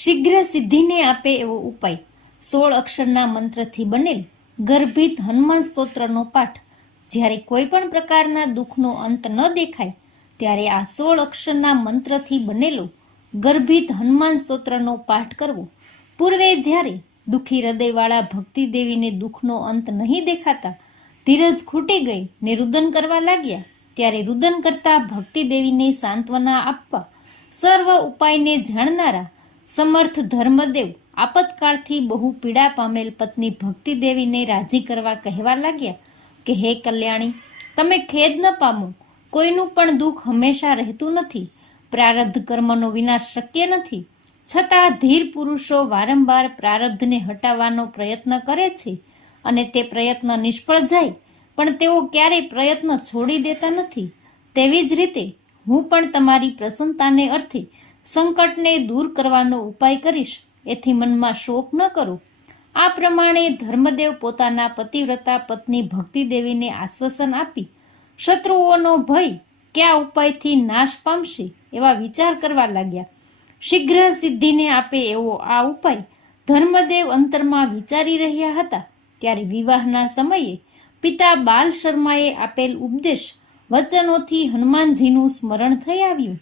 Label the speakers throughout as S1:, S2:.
S1: શીઘ્ર સિદ્ધિને આપે એવો ઉપાય. સોળ અક્ષરના મંત્રથી બનેલ ગર્ભિત હનુમાન સ્તોત્રનો પાઠ. જ્યારે કોઈ પણ પ્રકારના દુઃખનો અંત ન દેખાય, ત્યારે આ સોળ અક્ષરના મંત્રથી બનેલો ગર્ભિત હનુમાન સ્તોત્રનો પાઠ કરવો. પૂર્વે જ્યારે દુઃખી હૃદયવાળા ભક્તિ દેવીને દુઃખનો અંત નહીં દેખાતા, ધીરજ ખૂટી ગઈ ને રુદન કરવા લાગ્યા, ત્યારે રુદન કરતા ભક્તિ દેવીને સાંત્વના આપવા, સર્વ ઉપાયને જાણનારા સમર્થ ધર્મદેવ આપતકાળથી બહુ પીડા પામેલ પત્ની ભક્તિ દેવીને રાજી કરવા કહેવા લાગ્યા કે, હે કલ્યાણી, તમે ખેદ ન પામો. કોઈનું પણ દુઃખ હંમેશા રહેતું નથી. પ્રારબ્ધ કર્મનો વિનાશ શક્ય નથી. છતાં ધીર પુરુષો વારંવાર પ્રારબ્ધને હટાવવાનો પ્રયત્ન કરે છે અને તે પ્રયત્ન નિષ્ફળ જાય, પણ તેઓ ક્યારેય પ્રયત્ન છોડી દેતા નથી. તેવી જ રીતે હું પણ તમારી પ્રસન્નતાને અર્થે સંકટને દૂર કરવાનો ઉપાય કરીશ, એથી મનમાં શોક ન કરો. આ પ્રમાણે ધર્મદેવ પોતાના પતિવ્રતા પત્ની ભક્તિ દેવીને આશ્વાસન આપી, શત્રુઓનો ભય કયા ઉપાયથી નાશ પામશે? એવા વિચાર કરવા લાગ્યા. શીઘ્ર સિદ્ધિને આપે એવો આ ઉપાય ધર્મદેવ અંતરમાં વિચારી રહ્યા હતા, ત્યારે વિવાહના સમયે પિતા બાલ શર્માએ આપેલ ઉપદેશ વચનોથી હનુમાનજીનું સ્મરણ થઈ આવ્યું.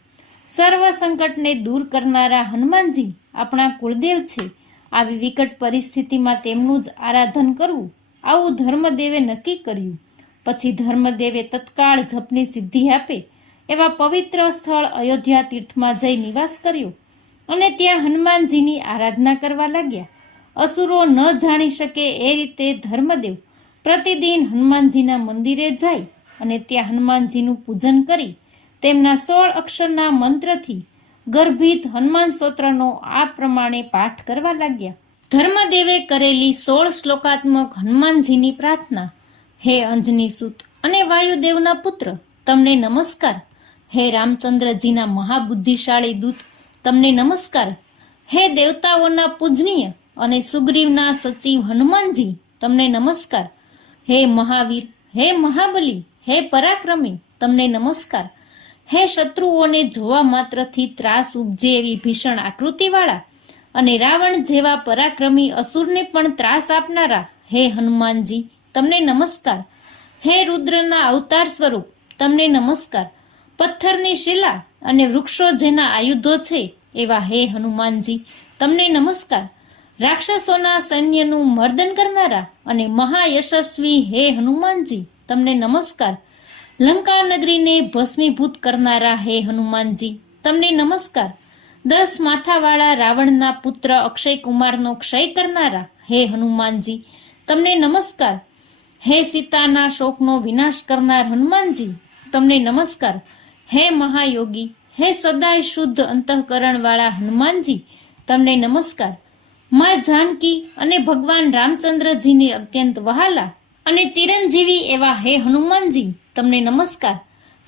S1: સર્વ સંકટને દૂર કરનારા હનુમાનજી આપણા કુળદેવ છે. આવી વિકટ પરિસ્થિતિમાં તેમનું જ આરાધન કરવું આવું ધર્મદેવે નક્કી કર્યું. પછી ધર્મદેવે તત્કાળ જપની સિદ્ધિ આપે એવા પવિત્ર સ્થળ અયોધ્યા તીર્થમાં જઈ નિવાસ કર્યો અને ત્યાં હનુમાનજીની આરાધના કરવા લાગ્યા. અસુરો ન જાણી શકે એ રીતે ધર્મદેવ પ્રતિદિન હનુમાનજીના મંદિરે જાય અને ત્યાં હનુમાનજીનું પૂજન કરી તેમના સોળ અક્ષરના મંત્રથી ગર્ભિત હનુમાન સ્તોત્રનો આ પ્રમાણે પાઠ કરવા લાગ્યા. ધર્મદેવે કરેલી સોળ શ્લોકાત્મક હનુમાનજીની પ્રાર્થના, હે અંજની સુત અને વાયુદેવના પુત્ર, તમને નમસ્કાર. હે રામચંદ્રજીના મહાબુદ્ધિશાળી દૂત, તમને નમસ્કાર. હે દેવતાઓના પૂજનીય અને સુગ્રીવના સચિવ હનુમાનજી, તમને નમસ્કાર. હે મહાવીર, હે મહાબલી, હે પરાક્રમી, તમને નમસ્કાર. હે શત્રુઓને જોવા માત્રથી ત્રાસ ઉપજે એવી ભીષણ આકૃતિવાળા? અને રાવણ જેવા પરાક્રમી અસુરને પણ ત્રાસ આપનારા? હે હનુમાનજી, તમને નમસ્કાર. હે રુદ્રના અવતાર સ્વરૂપ, તમને નમસ્કાર. પથ્થરની શિલા અને વૃક્ષો જેના આયુધો છે એવા હે હનુમાનજી, તમને નમસ્કાર. રાક્ષસોના સૈન્યનું મર્દન કરનારા અને મહાયશસ્વી હે હનુમાનજી, તમને નમસ્કાર. લંકા નગરીને ભસ્મીભૂત કરનારા હે હનુમાનજી. તમને નમસ્કાર. દસ માથાવાળા રાવણના પુત્ર અક્ષય કુમારનો ક્ષય કરનારા હે હનુમાનજી. તમને નમસ્કાર. હે સીતાના શોકનો વિનાશ કરનાર હનુમાનજી. તમને નમસ્કાર. હે મહાયોગી. હે સદાય શુદ્ધ અંતઃકરણવાળા હનુમાનજી. તમને નમસ્કાર. માં જાનકી અને ભગવાન રામચંદ્રજીની અત્યંત વહાલા અને ચિરંજીવી એવા હે હનુમાનજી, તમને નમસ્કાર.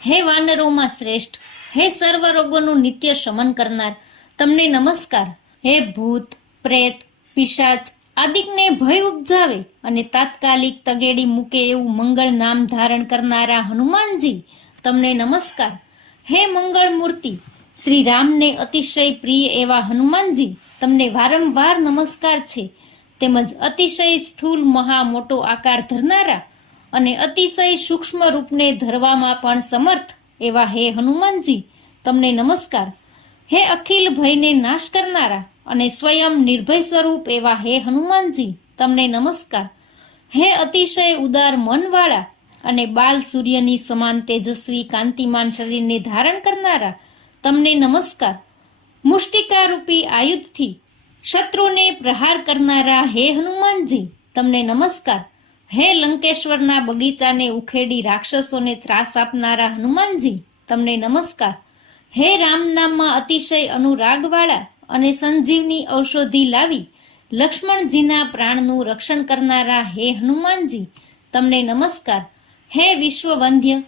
S1: હે વાનરોમાં શ્રેષ્ઠ, હે સર્વ રોગોનું નિત્ય શમન કરનાર, તમને નમસ્કાર. હે ભૂત, પ્રેત, પિશાચ આદિકને ભય ઉપજાવે અને તાત્કાલિક તગેડી મૂકે એવું મંગળ નામ ધારણ કરનારા હનુમાનજી, તમને નમસ્કાર. હે મંગળ મૂર્તિ, શ્રી રામને અતિશય પ્રિય એવા હનુમાનજી, તમને વારંવાર નમસ્કાર છે. તેમજ અતિશય સ્થૂલ મહા મોટો આકાર ધરનારા અને અતિશય સૂક્ષ્મ રૂપને ધરવામાં પણ સમર્થ એવા હે હનુમાનજી. તમને નમસ્કાર. હે અખિલ ભયને નાશ કરનારા અને સ્વયં નિર્ભય સ્વરૂપ એવા હે હનુમાનજી. તમને નમસ્કાર. હે અતિશય ઉદાર મનવાળા અને બાલ સૂર્યની સમાન તેજસ્વી કાંતિમાન શરીરને ધારણ કરનારા. તમને નમસ્કાર. મુષ્ટિકારૂપી આયુધથી શત્રુને પ્રહાર કરનારા હે હનુમાનજી, તમને નમસ્કાર. હે લંકેશ્વરના બગીચાને ઉખેડી રાક્ષસોને ત્રાસ આપનારા હનુમાનજી, તમને નમસ્કાર. હે રામ નામમાં અતિશય અનુરાગવાળા અને સંજીવની ઔષધિ લાવી લક્ષ્મણજીના પ્રાણનું રક્ષણ કરનારા હે હનુમાનજી, તમને નમસ્કાર. હે વિશ્વવંધ્ય,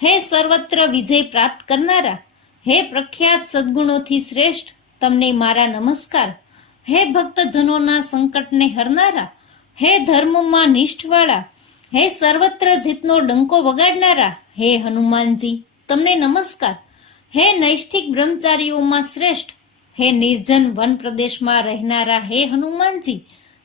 S1: હે સર્વત્ર વિજય પ્રાપ્ત કરનારા, હે પ્રખ્યાત સદ્ગુણોથી શ્રેષ્ઠ, તમને મારા નમસ્કાર. હે ભક્તજનોના સંકટને હરનારા, હે ધર્મમાં નિષ્ઠવાળા, હે સર્વત્ર જીતનો ડંકો વગાડનારા, હે હનુમાનજી, તમને નમસ્કાર. હે નૈષ્ઠિક બ્રહ્મચારીઓમાં શ્રેષ્ઠ, હે નિર્જન વન પ્રદેશમાં રહેનારા, હે હનુમાનજી,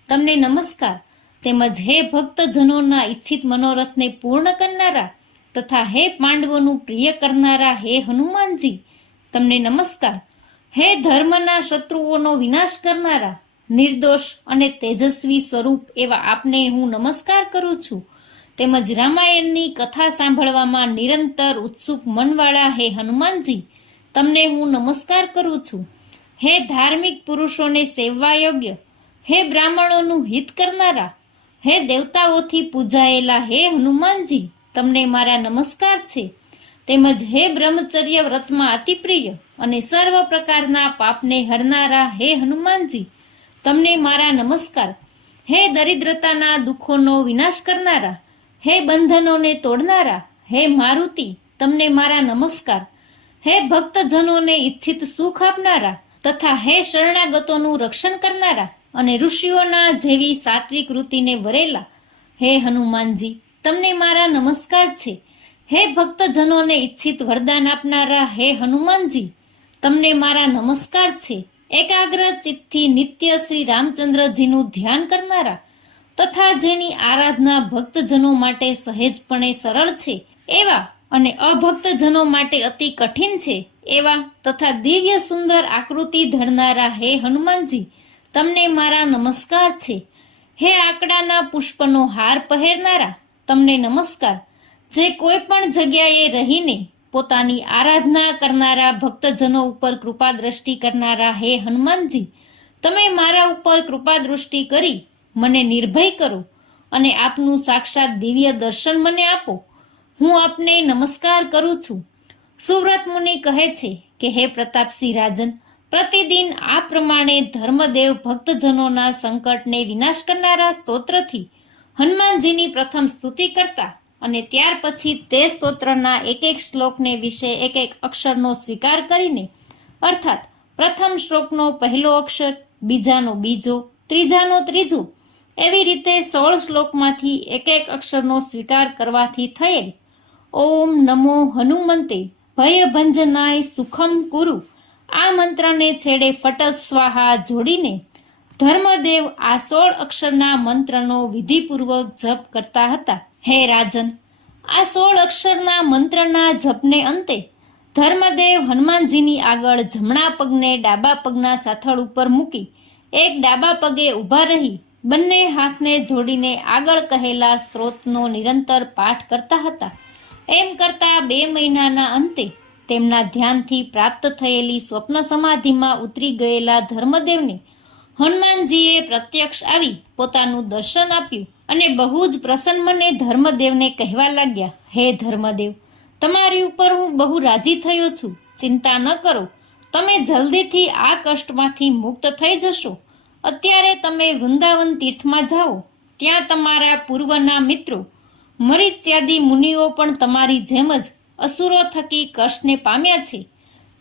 S1: તમને નમસ્કાર. તેમજ હે ભક્તજનોના ઈચ્છિત મનોરથને પૂર્ણ કરનારા તથા હે પાંડવોનું પ્રિય કરનારા, હે હનુમાનજી, તમને નમસ્કાર. હે ધર્મના શત્રુઓનો વિનાશ કરનારા, નિર્દોષ અને તેજસ્વી સ્વરૂપ એવા આપને હું નમસ્કાર કરું છું. તેમજ રામાયણની કથા સાંભળવામાં નિરંતર ઉત્સુક મનવાળા હે હનુમાનજી, તમને હું નમસ્કાર કરું છું. હે ધાર્મિક પુરુષોને સેવવા યોગ્ય હે બ્રાહ્મણોનું હિત કરનારા, હે દેવતાઓથી પૂજાયેલા હે હનુમાનજી, તમને મારા નમસ્કાર છે. તેમજ હે બ્રહ્મચર્ય વ્રતમાં અતિ પ્રિય અને સર્વ પ્રકારના પાપને હરનારા હે હનુમાનજી, તમને મારા નમસ્કાર. હે દરિદ્રતાના દુઃખોનો વિનાશ કરનારા, હે બંધનોને તોડનારા, હે મારુતિ, તમને મારા નમસ્કાર. હે ભક્તજનોને ઈચ્છિત સુખ આપનારા, તથા હે શરણાગતોનું રક્ષણ કરનારા અને ઋષિઓના જેવી સાત્વિક વૃત્તિને વરેલા. હે હનુમાનજી, તમને મારા નમસ્કાર છે. હે ભક્તજનોને ઈચ્છિત વરદાન આપનારા હે હનુમાનજી, તમને મારા નમસ્કાર છે. એકાગ્ર ચિત્તથી નિત્ય શ્રી રામચંદ્રજીનું ધ્યાન કરનારા તથા જેની આરાધના ભક્તજનો માટે સહેજપણે સરળ છે, એવા અને અભક્તજનો માટે અતિ કઠિન છે, એવા તથા દિવ્ય સુંદર આકૃતિ ધરનારા હે હનુમાનજી, તમને મારા નમસ્કાર છે. હે આંકડાના પુષ્પનો હાર પહેરનારા, તમને નમસ્કાર. જે કોઈ પણ જગ્યાએ રહીને પોતાની આરાધના કરનારા ભક્તજનો ઉપર કૃપા દ્રષ્ટિ કરનારા, હે હનુમાનજી, તમે મારા ઉપર કૃપા દૃષ્ટિ કરી મને નિર્ભય કરો અને આપનું સાક્ષાત દિવ્ય દર્શન મને આપો. હું આપને નમસ્કાર કરું છું. સુવ્રત મુનિ કહે છે કે, હે પ્રતાપસિંહ રાજન, પ્રતિદિન આ પ્રમાણે ધર્મદેવ ભક્તજનોના સંકટને વિનાશ કરનારા સ્તોત્રથી હનુમાનજીની પ્રથમ સ્તુતિ કરતા અને ત્યાર પછી તે સ્તોત્રના એક એક શ્લોકને વિશે એક એક અક્ષરનો સ્વીકાર કરીને, અર્થાત પ્રથમ શ્લોકનો પહેલો અક્ષર, બીજાનો બીજો, ત્રીજાનો ત્રીજો, એવી રીતે સોળ શ્લોકમાંથી એક એક અક્ષરનો સ્વીકાર કરવાથી થયેલ, ઓમ નમો હનુમંતે ભયભંજનાય સુખમ કુરુ, આ મંત્રને છેડે ફટ સ્વાહા જોડીને ધર્મદેવ આ સોળ અક્ષરના મંત્રનો વિધિપૂર્વક જપ કરતા હતા. હે રાજન, આ સોળ અક્ષરના મંત્રના જપને અંતે ધર્મદેવ હનુમાનજીની આગળ જમણા પગને ડાબા પગના સાથળ ઉપર મૂકી એક ડાબા પગે ઊભા રહી બંને હાથને જોડીને આગળ કહેલા સ્ત્રોતનો નિરંતર પાઠ કરતા હતા. એમ કરતા બે મહિનાના અંતે તેમના ધ્યાનથી પ્રાપ્ત થયેલી સ્વપ્ન સમાધિમાં ઉતરી ગયેલા ધર્મદેવને હનુમાનજીએ પ્રત્યક્ષ આવી પોતાનું દર્શન આપ્યું અને બહુ જ પ્રસન્ન મને ધર્મદેવને કહેવા લાગ્યા, હે ધર્મદેવ, તમારી ઉપર હું બહુ રાજી થયો છું. ચિંતા ન કરો. તમે જલ્દીથી આ કષ્ટમાંથી મુક્ત થઈ જશો. અત્યારે તમે વૃંદાવન તીર્થમાં જાઓ. ત્યાં તમારા પૂર્વના મિત્રો, મરિચ્યાદી મુનિઓ પણ તમારી જેમ જ અસુરો થકી કષ્ટને પામ્યા છે.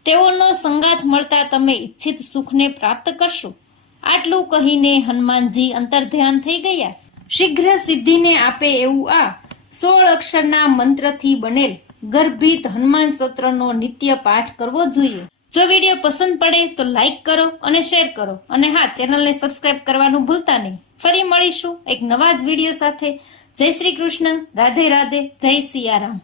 S1: તેઓનો સંગાથ મળતા તમે ઈચ્છિત સુખને પ્રાપ્ત કરશો. આટલું કહીને હનુમાનજી અંતર્ધ્યાન થઈ ગયા. શીઘ્ર સિદ્ધિને આપે એવું આ સોળ અક્ષરના મંત્રથી બનેલ ગર્ભિત હનુમાન સત્રનો નિત્ય પાઠ કરવો જોઈએ. જો વીડિયો પસંદ પડે તો લાઈક કરો અને શેર કરો. અને હા, ચેનલને સબસ્ક્રાઇબ કરવાનું ભૂલતા નહીં. ફરી મળીશું એક નવા જ વીડિયો સાથે. જય શ્રી કૃષ્ણ. રાધે રાધે. જય સિયારામ.